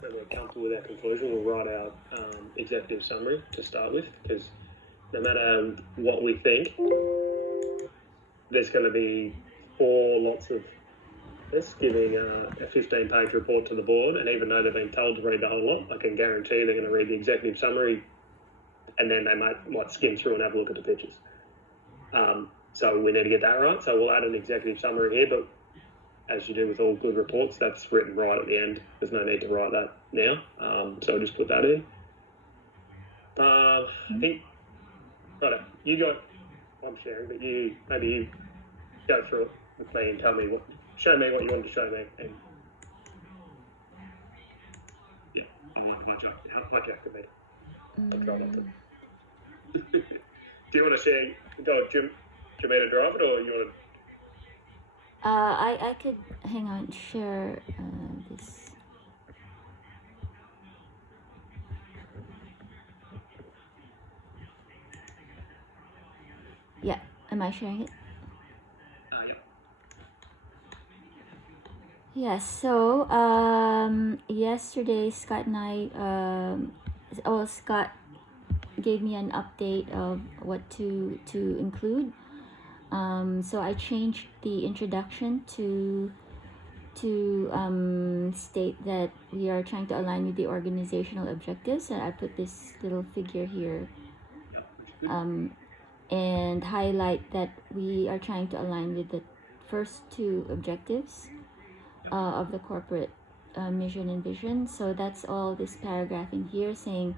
when we're comfortable with our conclusion, we'll write our executive summary to start with, because no matter what we think, there's going to be 4 lots of this giving a 15-page report to the board, and even though they've been told to read the whole lot, I can guarantee they're going to read the executive summary, and then they might skim through and have a look at the pictures. So we need to get that right. So we'll add an executive summary here, but as you do with all good reports, that's written right at the end. There's no need to write that now. So I'll just put that in. I think, right, I'm sharing, but maybe you go through it with me and show me what you want to show me. And yeah, hijack me. I'll try not to. Do you want to share? Do you want me to drive it, or you want to? I could hang on, share this. Yeah, am I sharing it? Yeah. Yes. So yesterday Scott and I, Scott gave me an update of what to include. So I changed the introduction to state that we are trying to align with the organizational objectives, and I put this little figure here, and highlight that we are trying to align with the first 2 objectives of the corporate mission and vision. So that's all this paragraph in here saying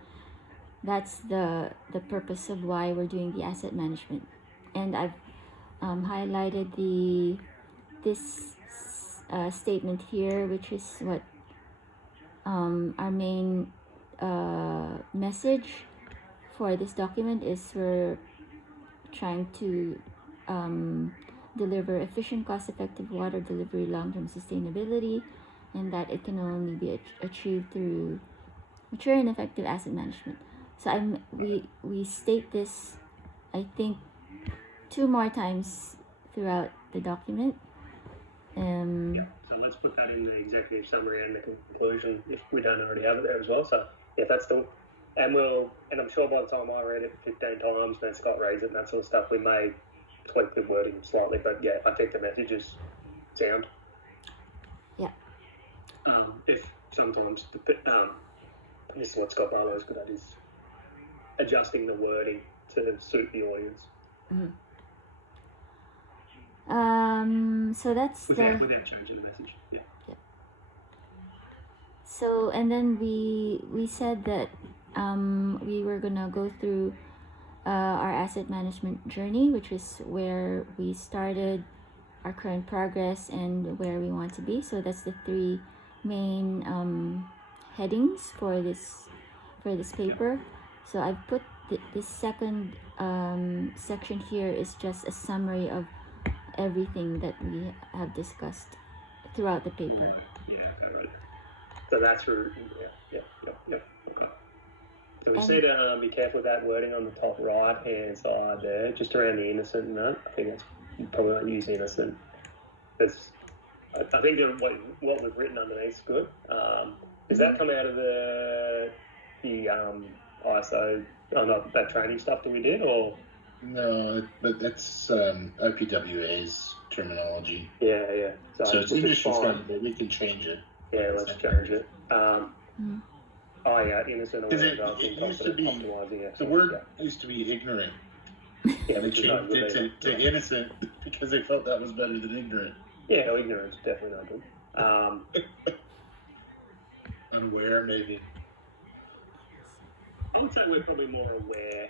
that's the purpose of why we're doing the asset management. And I've highlighted this statement here, which is what our main message for this document is. We're trying to deliver efficient, cost-effective water delivery, long-term sustainability, and that it can only be achieved through mature and effective asset management. So we state this, I think, 2 more times throughout the document. So let's put that in the executive summary and the conclusion if we don't already have it there as well. So yeah, that's and I'm sure by the time I read it 15 times, then Scott reads it and that sort of stuff, we may tweak the wording slightly, but yeah, I think the message is sound. Yeah. If sometimes this is what Scott Barlow is good at, is adjusting the wording to suit the audience. So that's without changing the message. Yeah. So, and then we said that we were gonna go through our asset management journey, which is where we started, our current progress, and where we want to be. So that's the 3 main headings for this paper. So I've put this second section here is just a summary of everything that we have discussed throughout the paper. Yeah, right. So that's for yeah. Okay. So we just need to be careful with that wording on the top right hand side there, just around the innocent and that. I think that's, you probably won't use innocent. I think what we've written underneath is good. Does that come out of the ISO, not that training stuff that we did, or? No, but that's OPWA's terminology. Yeah. So it's English is fine, but we can change it. Yeah, let's change it. Oh yeah, innocent. Because it used to be, the word used to be ignorant. Yeah, they changed it to innocent because they felt that was better than ignorant. Yeah, no, ignorance is definitely not good. Unaware, maybe. I would say we're probably more aware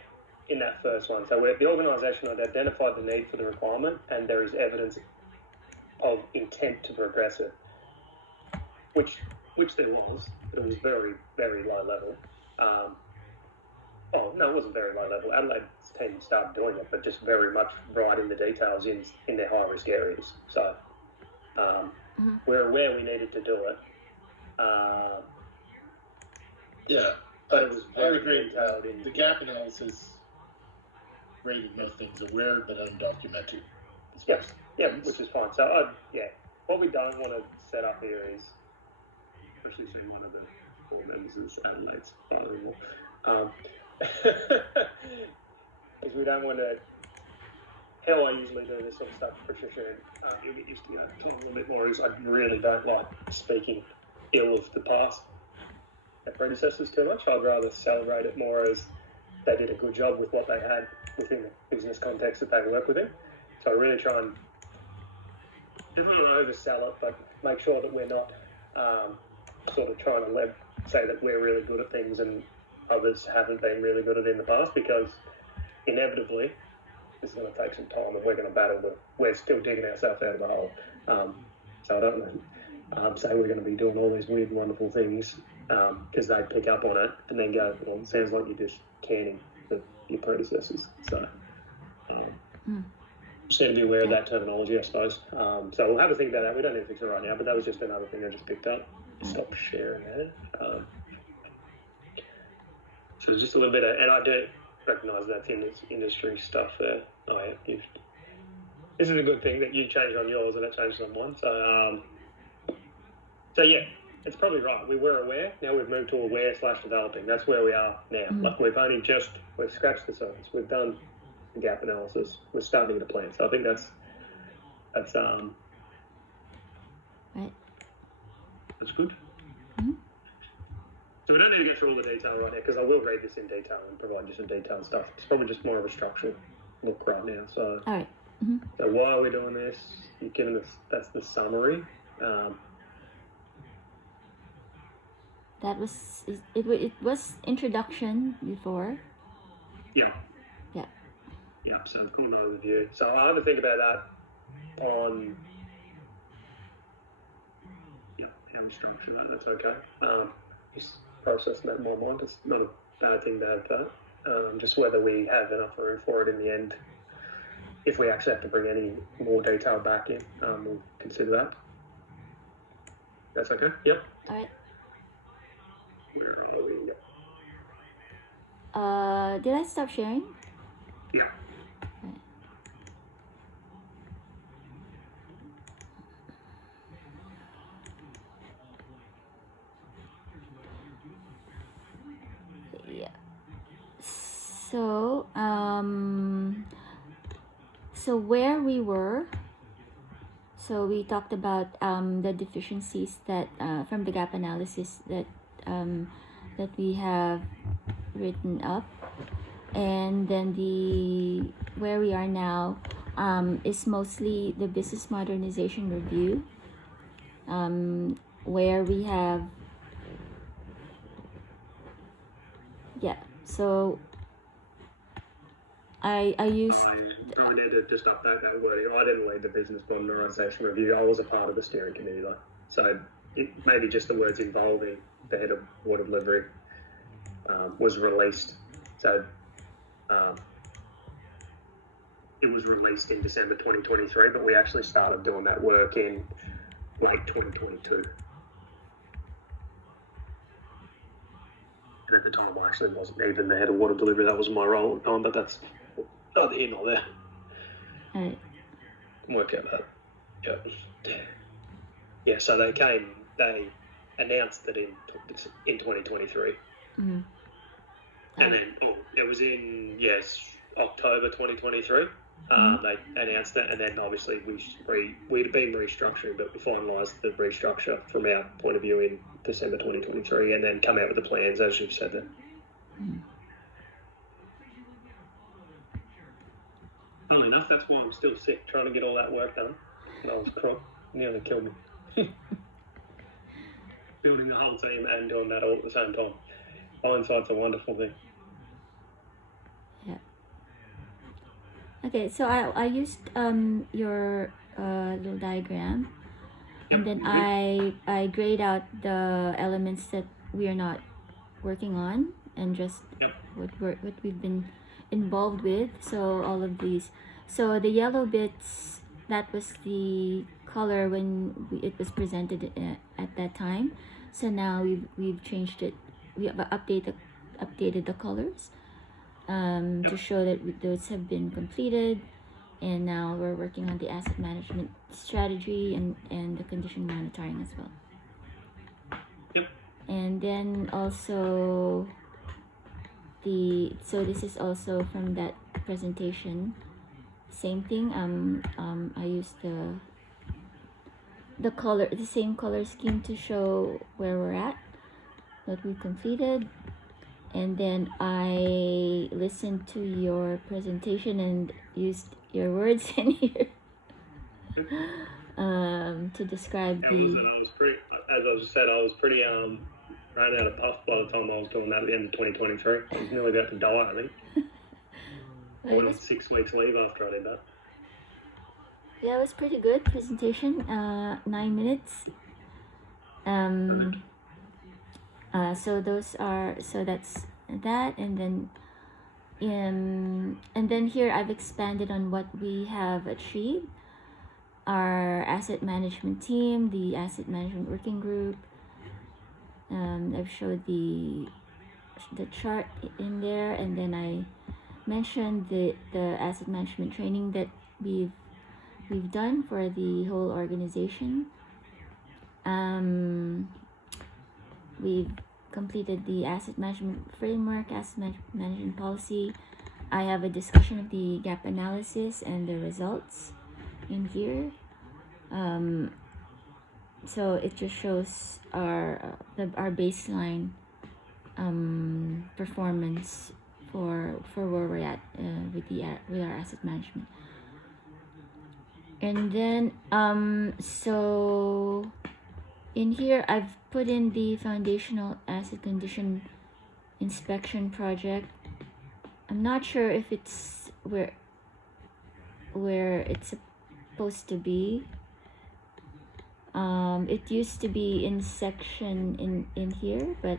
in that first one. So the organisation had identified the need for the requirement, and there is evidence of intent to progress it, which there was, but it was very, very low level. It wasn't very low level. Adelaide's team started doing it, but just very much right in the details in their high risk areas. So we're aware we needed to do it. Yeah, but it was very agree. The gap analysis rated most things aware but undocumented. Yeah, which is fine. So what we don't want to set up here is, especially seeing one of is Adelaide's father-in-law. Because we don't want to. How I usually do this sort of stuff, Patricia, you'll get used to talking a little bit more, is I really don't like speaking ill of the past, our predecessors, too much. I'd rather celebrate it more as they did a good job with what they had within the business context that they work within. So I really try and definitely not oversell it, but make sure that we're not sort of trying to say that we're really good at things and others haven't been really good at it in the past, because inevitably this is going to take some time and we're going to battle, but we're still digging ourselves out of the hole. So I don't know, say we're going to be doing all these weird, wonderful things because they pick up on it and then go, well, it sounds like you're just canning your predecessors. So just need to be aware of that terminology, I suppose. So we'll have a think about that. We don't need to fix it right now, but that was just another thing I just picked up. Stop sharing that. So just a little bit of, and I do recognise that's in this industry stuff there. This is a good thing that you changed on yours and it changed on mine. So yeah, it's probably right. We were aware. Now we've moved to aware/developing. That's where we are now. Like we've scratched the surface. We've done the gap analysis. We're starting to plan. So I think that's right. That's good. Mm-hmm. So we don't need to go through all the detail right now, because I will read this in detail and provide you some detailed stuff. It's probably just more of a structural look right now. So, all right. Mm-hmm. So why are we doing this? You've given us, that's the summary. It was introduction before. Yeah. So it's called an overview. So I'll have to think about that on how we structure that. That's okay. Just process that in my mind. It's not a bad thing to have that. Just whether we have enough room for it in the end. If we actually have to bring any more detail back in, we'll consider that. That's okay? Yep. All right. Where are we? Yep. Did I stop sharing? Yeah. Right. Yeah. So where we were, so we talked about the deficiencies that from the gap analysis that we have written up, and then where we are now is mostly the business modernization review, where we have so I used. I need to just update that wording. I didn't lead the business modernisation review. I was a part of the steering committee though. So maybe just the words involving the head of water delivery was released. So it was released in December 2023, but we actually started doing that work in late 2022. And at the time, I actually wasn't even the head of water delivery. That was my role at the time, but that's neither here nor there. Right. Work out that. Yeah. So they announced that in 2023. Mm-hmm. And then it was in October 2023. They announced that, and then obviously we'd been restructuring, but we finalised the restructure from our point of view in December 2023, and then come out with the plans as you've said then. Funnily enough, that's why I'm still sick, trying to get all that work done. And I was crook, nearly killed me. Building the whole team and doing that all at the same time. Hindsight's a wonderful thing. Yeah. Okay, so I used your little diagram, and then I grayed out the elements that we are not working on, and just what we've been involved with. So all of these. So the yellow bits, that was the color when it was presented at that time. So now we've changed it. We have updated the colors to show that those have been completed, and now we're working on the asset management strategy and the condition monitoring as well. Yep. And then also so this is also from that presentation. Same thing. I used the same color scheme to show where we're at, what we completed, and then I listened to your presentation and used your words in here to describe I was pretty, as I said, I was pretty ran out of puff by the time I was doing that at the end of 2023. I was nearly about to die, I think. I went on 6 weeks leave after I did that. Yeah, it was pretty good presentation. 9 minutes. So that's that, and then here I've expanded on what we have achieved. Our asset management team, the asset management working group. I've showed the chart in there, and then I mentioned the asset management training that we've done for the whole organization. We've completed the asset management framework, asset management policy. I have a discussion of the gap analysis and the results in here. So it just shows our baseline performance for where we're at with our asset management. And then so in here I've put in the foundational asset condition inspection project. I'm not sure if it's where it's supposed to be. It used to be in section in here, but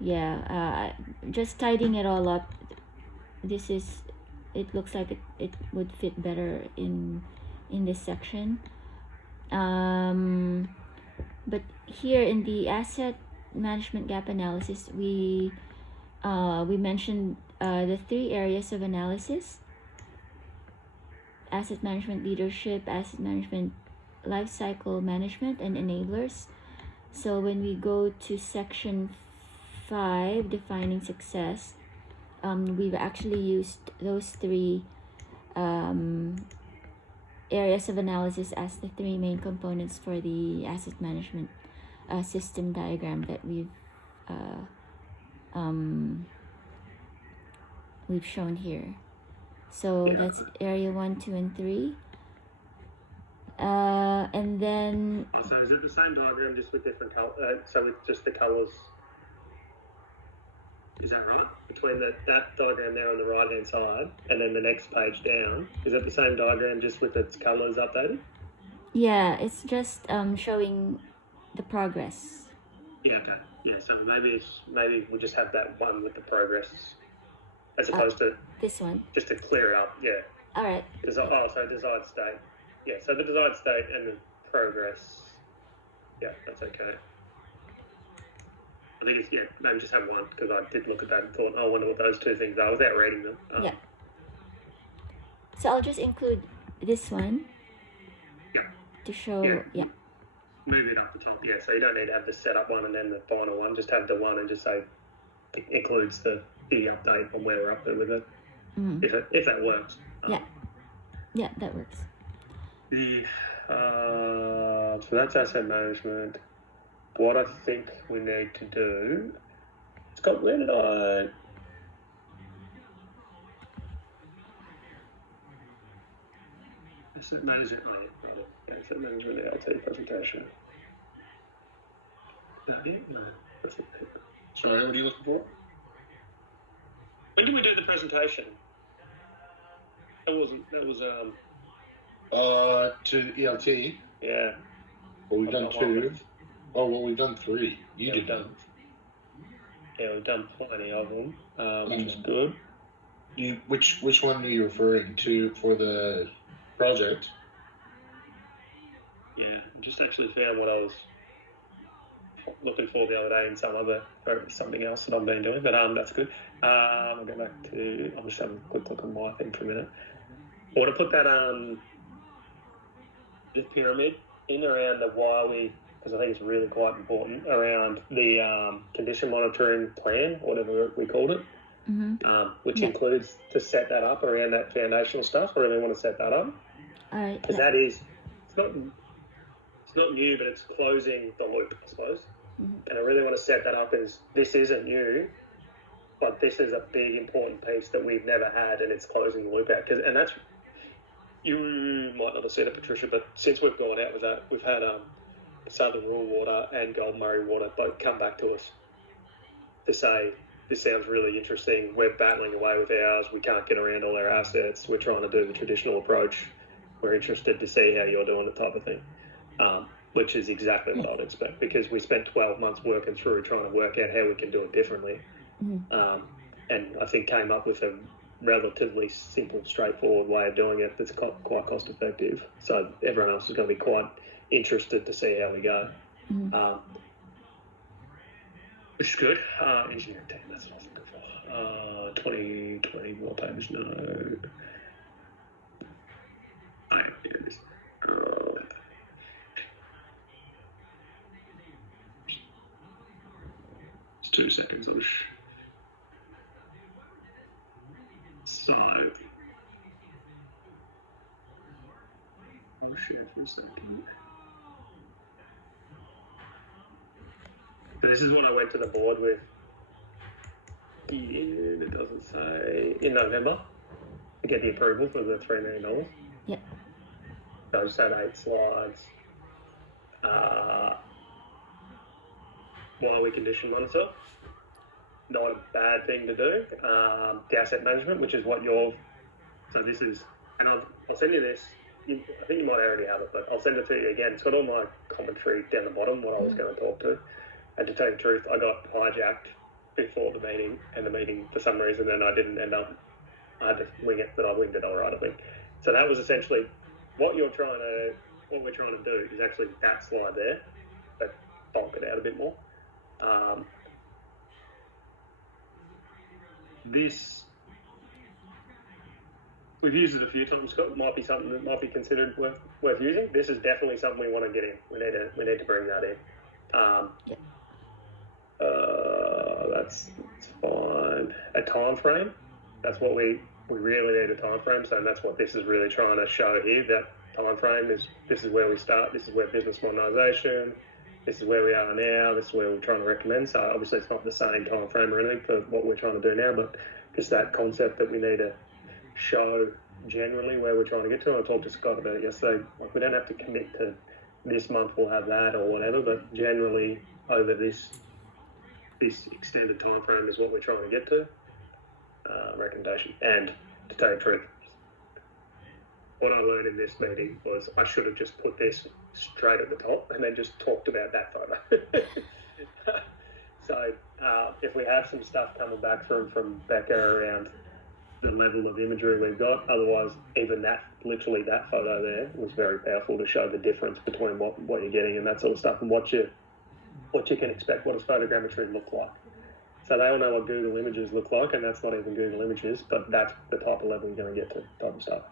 yeah, just tidying it all up. It looks like it would fit better in this section. But here in the asset management gap analysis, we mentioned the 3 areas of analysis: asset management leadership, asset management life cycle management, and enablers. So when we go to section 5, defining success, we've actually used those 3 areas of analysis as the 3 main components for the asset management system diagram that we've shown here. So that's area 1, 2, and 3. And then. So is it the same diagram just with different color? So with just the colors? Is that right? Between that diagram there on the right hand side and then the next page down, is it the same diagram just with its colors updated? Yeah, it's just showing the progress. Yeah. Okay. Yeah. So maybe we'll just have that one with the progress as opposed to this one. Just to clear it up. Yeah. All right. So desired state. Yeah, so the desired state and the progress. Yeah, that's okay. I think it's, maybe just have one, because I did look at that and thought, I wonder what those 2 things are without reading them. Yeah. So I'll just include this one. Yeah. To show, yeah. Move it up the top, yeah, so you don't need to have the setup one and then the final one, just have the one and just say it includes the update on where we're up there with it. Mm-hmm. If that works. Yeah, that works. So that's asset management. What I think we need to do, Scott, where did I... Asset management, asset management AIT presentation. Is that it? No. Sorry, what are you looking for? When did we do the presentation? That was to ELT. Yeah. Well, we've done 2. Oh, well, we've done 3. We've done plenty of them, which is good. Which one are you referring to for the project? Yeah, I just actually found what I was looking for the other day in something else that I've been doing, but that's good. I'll go back to. I'll just have a quick look at my thing for a minute. I want to put that the pyramid in around the why we because I think it's really quite important, around the condition monitoring plan, whatever we called it, which includes to set that up around that foundational stuff. I really want to set that up. All right. Because that is, it's not new, but it's closing the loop, I suppose. And I really want to set that up as this isn't new, but this is a big important piece that we've never had, and it's closing the loop out. And that's, you might not have seen it, Patricia, but since we've gone out with that, we've had Southern Rural Water and Golden Murray Water both come back to us to say, this sounds really interesting. We're battling away with ours. We can't get around all our assets. We're trying to do the traditional approach. We're interested to see how you're doing, the type of thing, which is exactly what I'd expect, because we spent 12 months working through trying to work out how we can do it differently. And I think came up with a relatively simple, straightforward way of doing it that's quite cost effective. So everyone else is going to be quite interested to see how we go. Which is good. Engineering team, that's what I was looking for. 2020, what page? No. Here it is. Just 2 seconds. So, I'll share for a second. So this is what I went to the board with it doesn't say, in November, to get the approval for the $3 million. Yep. So I just had 8 slides. Why we condition monitor. Not a bad thing to do. The asset management, which is what so this is, and I'll send you this. I think you might already have it, but I'll send it to you again. It's got all my commentary down the bottom, what I was going to talk to. And to tell you the truth, I got hijacked before the meeting, and the meeting, for some reason, then I didn't end up, I had to wing it, but I winged it all right, I think. So that was essentially what we're trying to do is actually that slide there, but bulk it out a bit more. This, we've used it a few times, Scott. Might be something that might be considered worth using. This is definitely something we want to get in. We need to bring that in. That's fine. A time frame. That's what we really need, a time frame. So that's what this is really trying to show here. That time frame is, this is where we start. This is where business modernisation. This is where we are now. This is where we're trying to recommend. So obviously it's not the same time frame or anything for what we're trying to do now, but just that concept that we need to show generally where we're trying to get to. And I talked to Scott about it yesterday. Like, we don't have to commit to this month we'll have that or whatever, but generally over this extended time frame is what we're trying to get to. Recommendation. And to tell you the truth, what I learned in this meeting was I should have just put this straight at the top and then just talked about that photo. So if we have some stuff coming back from Becca around the level of imagery we've got, otherwise even that, literally that photo there was very powerful to show the difference between what you're getting and that sort of stuff, and what you can expect, what does photogrammetry look like. So they all know what Google Images look like, and that's not even Google Images, but that's the type of level you're going to get to, type of stuff.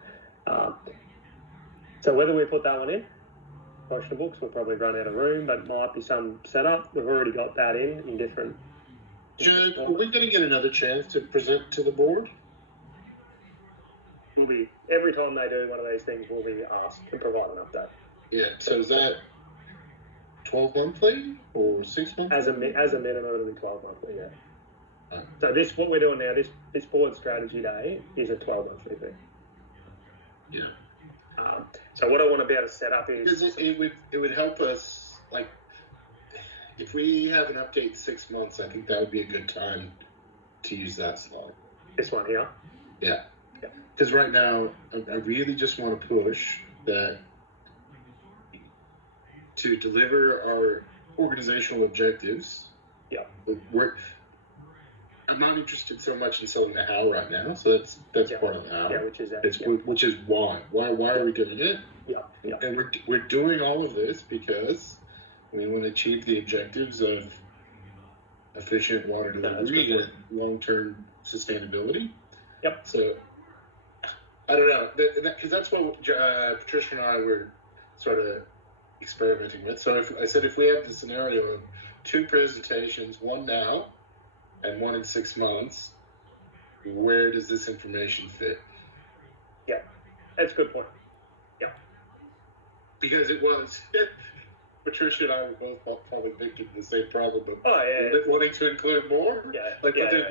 So whether we put that one in, the books, we'll probably run out of room, but might be some setup. We've already got that in different... Jack, are we going to get another chance to present to the board? We'll be, every time they do one of these things, we'll be asked to provide an update. Yeah, so is that 12 monthly or 6 monthly? As a minimum, it'll be 12 monthly, yeah. So this, what we're doing now, this board strategy day is a 12 monthly thing. Yeah. So what I want to be able to set up is... Because it would help us, like, if we have an update in 6 months, I think that would be a good time to use that slide. This one here? Yeah. Because right now, I really just want to push that to deliver our organizational objectives. Yeah. I'm not interested so much in selling the how right now, so that's part of the how. Yeah, which is that. Which is why. Why are we doing it? Yeah. And we're doing all of this because we want to achieve the objectives of efficient water delivery and long-term sustainability. Yep. So I don't know, because that's what Patricia and I were sort of experimenting with. So if we have the scenario of 2 presentations, one now and one in 6 months, where does this information fit? Yeah, that's a good point. Yeah, because it was. Patricia and I were both probably thinking the same problem, but wanting to include more. But there's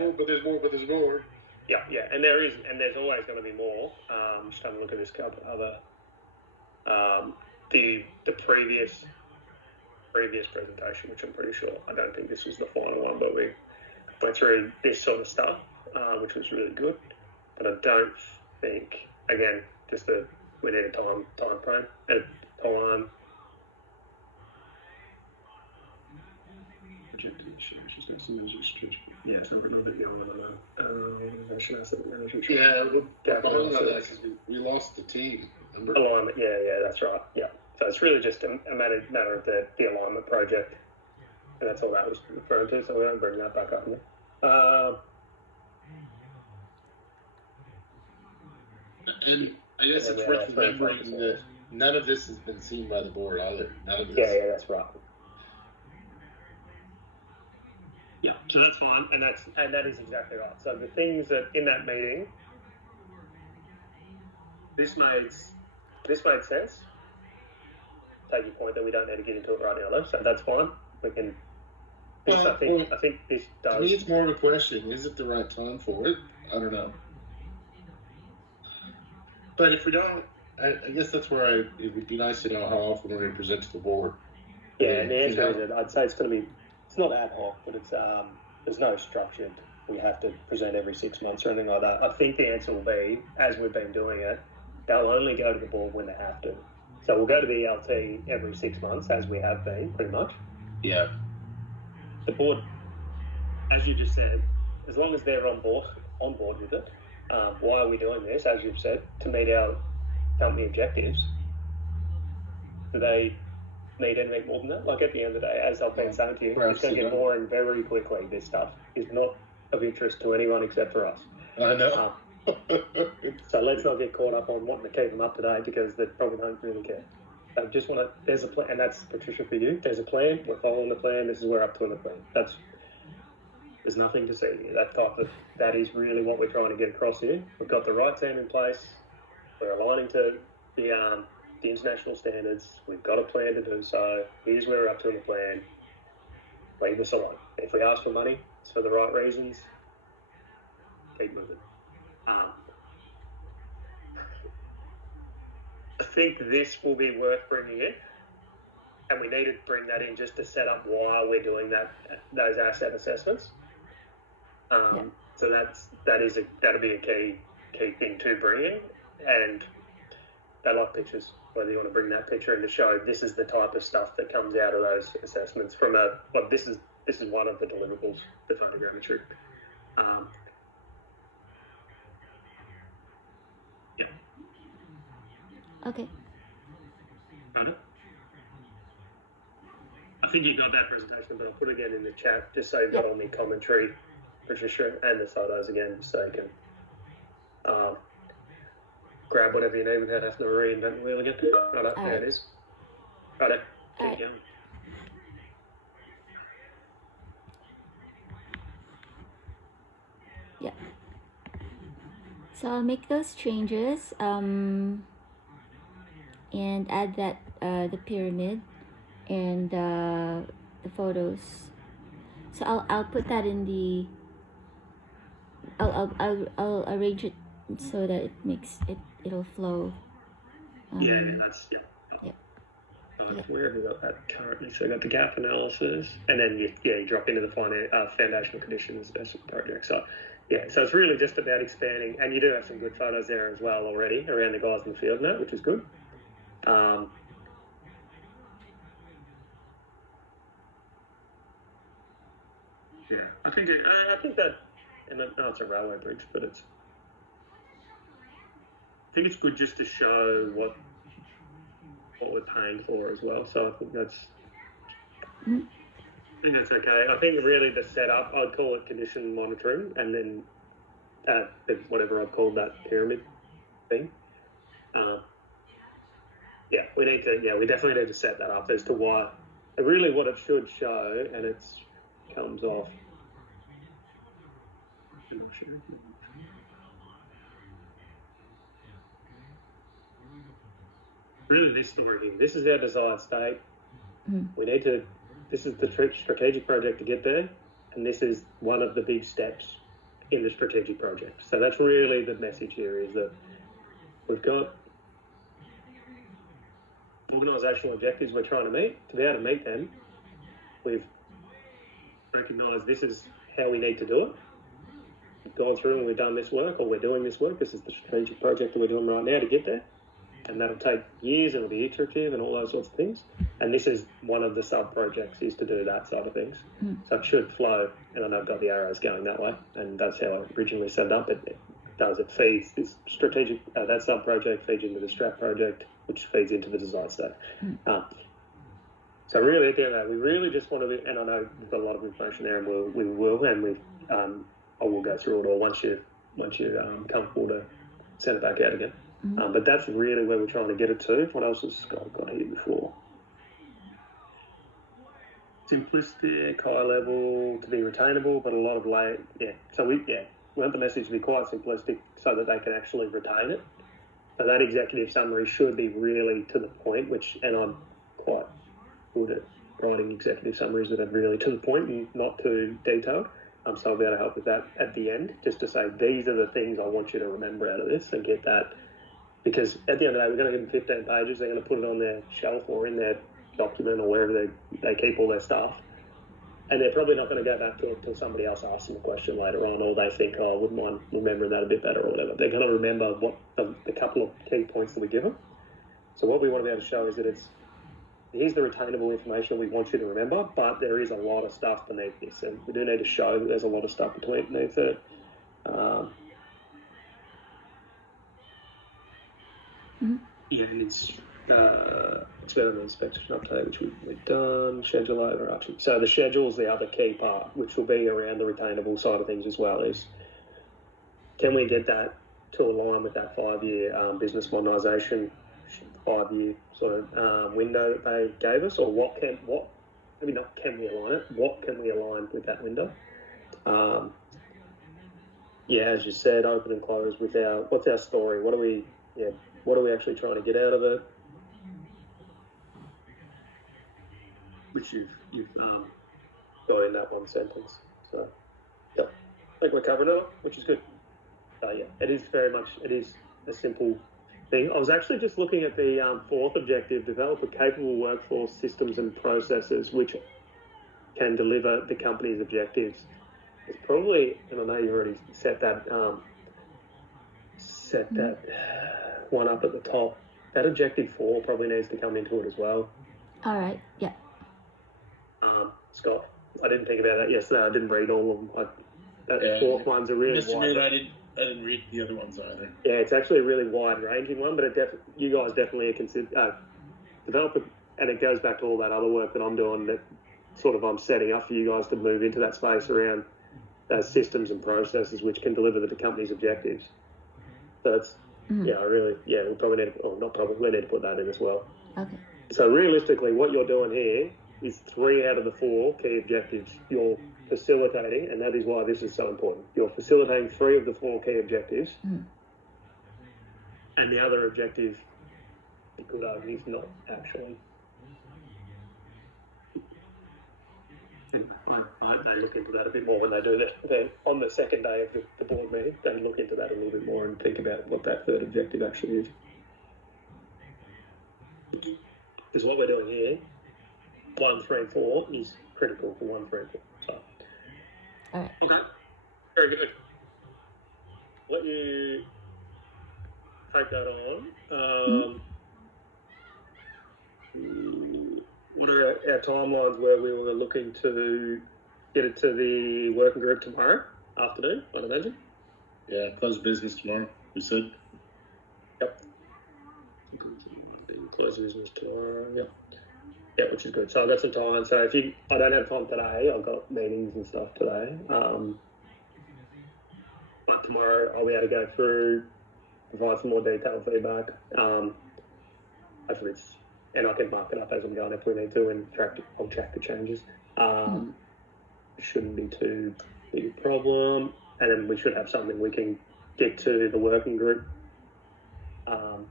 more. Yeah, and there's always going to be more. Just having a look at this couple other, the previous presentation, which I'm pretty sure, I don't think this was the final one, but we went through this sort of stuff, which was really good. But I don't think, again, we need a time frame, time. Yeah, so we're a little bit beyond organization asset management. Yeah, we lost the team. Remember? Alignment, yeah, that's right. Yeah. So it's really just a matter of the alignment project. And that's all that was referring to, so we won't bring that back up. And I guess it's worth remembering that none of this has been seen by the board either. None of this. Yeah, that's right. Yeah, so that's fine, and that is exactly right. So the things that in that meeting, this made sense. Take your point that we don't need to get into it right now, though. So that's fine. We can. I think this does. To me, it's more of a question: is it the right time for it? I don't know. But if we don't, I guess that's where it would be nice to know how often we're going to present to the board. Yeah, and the answer is, I'd say it's going to be. It's not ad hoc, but it's there's no structured. We have to present every 6 months or anything like that. I think the answer will be, as we've been doing it, they'll only go to the board when they have to. So we'll go to the ELT every 6 months, as we have been, pretty much. Yeah. The board, as you just said, as long as they're on board with it. Why are we doing this? As you've said, to meet our company objectives. Do they need anything more than that? Like, at the end of the day, as I've been saying to you, it's going to get boring very quickly. This stuff is not of interest to anyone except for us. I know. So let's not get caught up on wanting to keep them up to date, because they probably don't really care. They just want to. There's a plan, and that's, Patricia, for you. There's a plan. We're following the plan. This is where we're up to in the plan. There's nothing to see here. That is really what we're trying to get across here. We've got the right team in place. We're aligning to the international standards. We've got a plan to do so. Here's where we're up to in the plan. Leave us alone. If we ask for money, it's for the right reasons. Keep moving. I think this will be worth bringing in, and we need to bring that in just to set up why we're doing those asset assessments. So that'll be a key thing to bring in, and they like pictures. Whether you want to bring that picture in to show this is the type of stuff that comes out of those assessments this is one of the deliverables, the photogrammetry. Yeah. Okay. Right. I think you got that presentation, but I'll put it again in the chat just so you've got on the commentary, Patricia, and the photos again, so you can grab whatever you need without having to reinvent the wheel again. Right, there it is. Right, keep going. Yeah. So I'll make those changes and add that the pyramid and the photos. So I'll put that in the. I'll arrange it so that it'll flow. That's where have we got that currently? So we got the gap analysis, and then you drop into the foundational conditions assessment project. So so it's really just about expanding, and you do have some good photos there as well already around the guys in the field now, which is good. I think that, and I know it's a railway bridge, but I think it's good just to show what we're paying for as well. So I think that's okay. I think really the setup, I'd call it condition monitoring, and then whatever I've called that pyramid thing. we definitely need to set that up as to why, really what it should show, and it comes off. Really, this story here. This is our desired state. We need to. This is the strategic project to get there, and this is one of the big steps in the strategic project. So that's really the message here: is that we've got organisational objectives we're trying to meet. To be able to meet them, we've recognised this is how we need to do it. We've gone through and we've done this work, or we're doing this work. This is the strategic project that we're doing right now to get there. And that'll take years, and it'll be iterative and all those sorts of things. And this is one of the sub-projects, is to do that side of things. So it should flow, and I know I've got the arrows going that way, and that's how I originally set it up. It feeds this strategic, that sub-project feeds into the strat project, which feeds into the design stack. So really, at the end of that, we really just want to, and I know we've got a lot of information there, and we will, and I will go through it all once you're comfortable to send it back out again. But that's really where we're trying to get it to. What else has Scott got here before? Simplistic, high level, to be retainable, but a lot of So we want the message to be quite simplistic so that they can actually retain it. So that executive summary should be really to the point, and I'm quite good at writing executive summaries that are really to the point and not too detailed. So I'll be able to help with that at the end, just to say, these are the things I want you to remember out of this, and get that. Because at the end of the day, we're going to give them 15 pages. They're going to put it on their shelf or in their document or wherever they keep all their stuff. And they're probably not going to go back to it until somebody else asks them a question later on, or they think, I wouldn't mind remembering that a bit better or whatever. They're going to remember what the couple of key points that we give them. So what we want to be able to show is that here's the retainable information we want you to remember, but there is a lot of stuff beneath this. And we do need to show that there's a lot of stuff beneath it. And it's better than inspection update, which we've done. Schedule overarching. So the schedule is the other key part, which will be around the retainable side of things as well. Is can we get that to align with that 5-year business modernisation 5-year sort of window that they gave us, or maybe not can we align it? What can we align with that window? As you said, open and close with what's our story? What are we actually trying to get out of it? Which you've got in that one sentence. So, I think we're covering it, which is good. It is a simple thing. I was actually just looking at the fourth objective: develop a capable workforce, systems and processes which can deliver the company's objectives. It's probably, and I know you already set that one up at the top. That objective 4 probably needs to come into it as well. All right. Yeah. Scott, I didn't think about that yesterday. I didn't read all of them. That fourth one's a really wide. I didn't read the other ones either. Yeah, it's actually a really wide-ranging one, but you guys definitely develop it, and it goes back to all that other work that I'm doing. That sort of I'm setting up for you guys to move into that space around those systems and processes which can deliver the company's objectives. So that's we'll probably need to, or not probably, we need to put that in as well. Okay. So realistically, what you're doing here is 3 out of the 4 key objectives you're facilitating, and that is why this is so important. You're facilitating 3 of the 4 key objectives, and the other objective, you could argue, is not actually. They look into that a bit more when they do that. Then on the second day of the board meeting, they look into that a little bit more and think about what that third objective actually is. Because what we're doing here, 1, 3, and 4 is critical for 1, 3, and 4. So, all right. Okay, very good. Let you take that on. What are our timelines where we were looking to get it to the working group tomorrow afternoon, I'd imagine? Yeah, close business tomorrow, we said. Yep. Close business tomorrow, yeah, which is good. So I've got some time. So I don't have time today. I've got meetings and stuff today. But tomorrow I'll be able to go through, provide some more detailed feedback. hopefully it's, and I can mark it up as I'm going if we need to, and I'll track the changes. Shouldn't be too big a problem, and then we should have something we can get to the working group. And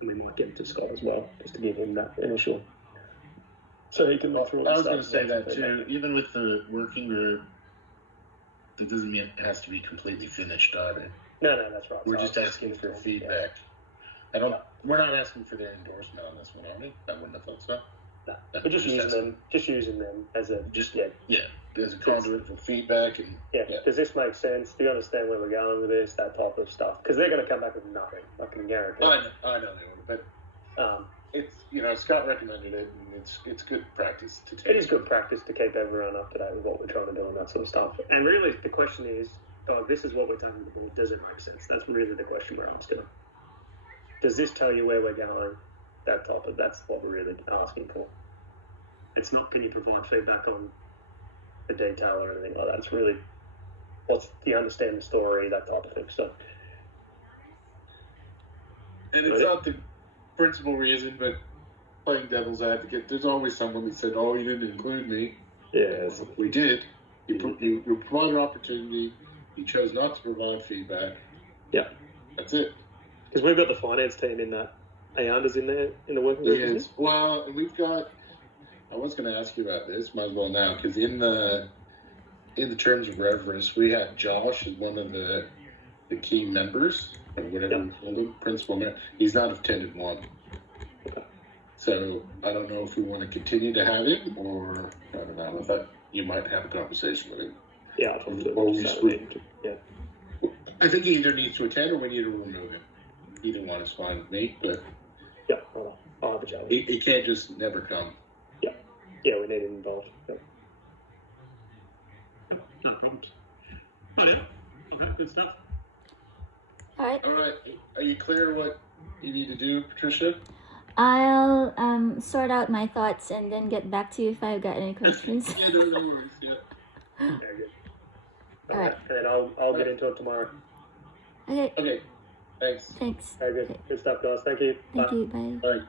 we might get it to Scott as well, just to give him that initial, so he can look through all the I was stuff. going to say that too. Even with the working group, that doesn't mean it has to be completely finished either. No, that's right. We're So just asking for feedback. We're not asking for their endorsement on this one, are we? I wouldn't have thought so. No, but just using them as a as a conduit for feedback and Does this make sense? Do you understand where we're going with this? That type of stuff, because they're going to come back with nothing. I can guarantee. I know they would, but it's Scott recommended it, and it's good practice to take. It is good practice to keep everyone up to date with what we're trying to do and that sort of stuff. And really, the question is, this is what we're talking about. Does it make sense? That's really the question we're asking. Does this tell you where we're going? That's what we're really asking for. It's not, can you provide feedback on the detail or anything like that. It's really, do you understand the story, that type of thing. So, and it's not the principal reason, but playing devil's advocate, there's always someone that said, "Oh, you didn't include me." Yes, we did. You provided opportunity. You chose not to provide feedback. Yeah, that's it. Because we've got the finance team in that. Ayanda's in there in the working group. Yes. Well, we've got. I was going to ask you about this. Might as well now, because in the terms of reference, we had Josh as one of the key members, or whatever we call him, principal member. He's not attended one. So I don't know if we want to continue to have him, or I don't know. I thought you might have a conversation with him. Yeah, I'll talk to him. I think he either needs to attend or we need to remove him. Either one is fine with me, but I'll have a chat with him. He can't just never come. Yeah, we need him involved. Yeah. No problems. Okay, good stuff. All right. Are you clear what you need to do, Patricia? I'll sort out my thoughts and then get back to you if I've got any questions. No worries. Yeah. Very good. All right. And then I'll get into it tomorrow. Okay. Okay. Thanks. Thanks. Very good. Good stuff, guys. Thank you. Thank you. Bye. Bye.